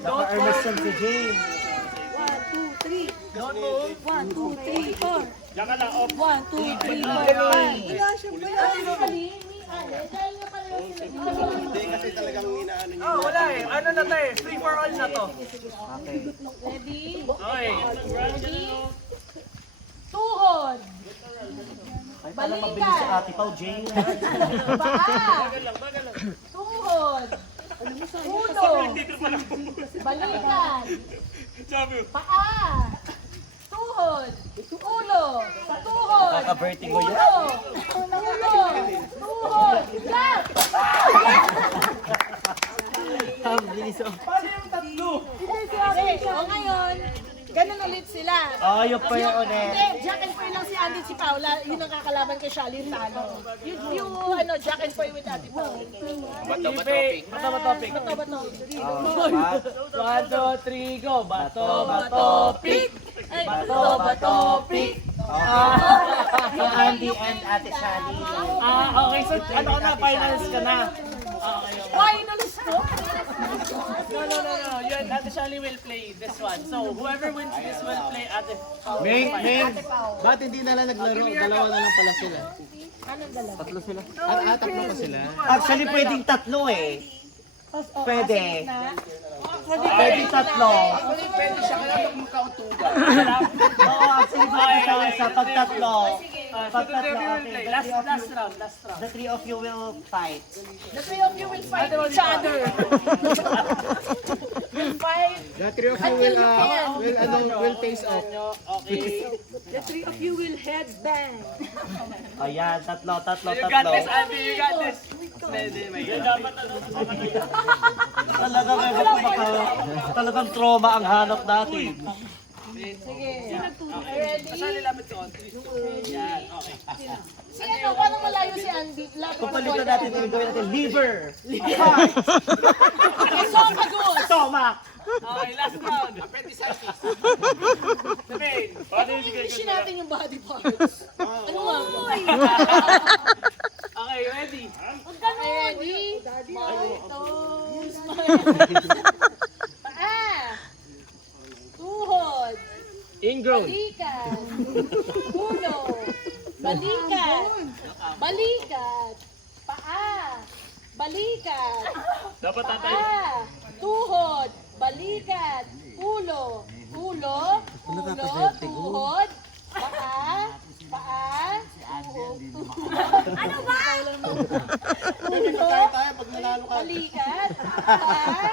Naka-Emerson si Jane. 1, 2, 3. Don't move. 1, 2, 3, 4. Diyan ka lang, off. 1, 2, 3, 4, 5. Wala siya pa yan. Hindi kasi talagang inaano niya. Oh, wala eh. Ano na to eh? Free for all na to. Okay. Ready? Okay. Ready? Tuhod. Ay, pala mabilis si Ate Pao, Jane. Paa. Bagal lang, bagal lang. Tuhod. Ulo. Dito pa lang. Balikan. Sabi mo. Paa. Tuhod. Ulo. Tuhod. Kaka-vertigo yun. Ulo. Tuhod. Jump! Ang bilis oh. Paano yung tatlo? Hindi, o ngayon, ganun ulit sila. Oh, yun pa yun ulit. Hindi, Jack and Poy lang si Andy at si Paula. Yun ang kakalaban kay Shalyn Talo. Yung ano, Jack and Poy with Ate Paula. Bato ba topic? Bato ba topic? Bato, bato. Oh, 1, 2, 3, go. Bato, Bato, pick! Ay, Bato, bato, pick! Si Andy and Ate Sally. Okay. So, ano ka na? Finals ka na. Okay. finals ko? No. Yun, Ate Shally will play this one. So, whoever wins this will play Ate Pao. Ming, ba't hindi na lang naglaro? Dalawa na lang pala sila. Anong dalawa? Tatlo sila. Tatlo pa sila. Actually, pwedeng tatlo eh. Pwede. Pwede tatlo. Pwede siya kaya magkautugan. Oo, actually, pwede sa pag tatlo. Pag tatlo, okay. Last round. The three of you will fight. The three of you will fight each other. Will fight. The three of you will face off. Okay. The three of you will headbang. Ayan, tatlo. You got this, Ate. You got this. Dapat ano. Talagang trauma ang hanap natin. Sige. Ready? Sali lapit sa konti. Yan, okay. Si ano, parang malayo si Andy. Papalitan natin ito, gawin natin liver, Esophagus. stomach. Okay, last round. Appendicitis. Sabihin. Finish natin yung body parts. Ano nga ba? Okay, ready? Ready? My toes. Paa. Tuhod. Ingrown. Balikan. Ulo. Balikan. Balikan. Paa. Balikan. Dapat tatay. Paa. Tuhod. Balikan. Ulo. Ulo. Tuhod. Paa. Tuhod. Ano ba? Ulo. Tayo pag nanalo ka. Balikan. Paa.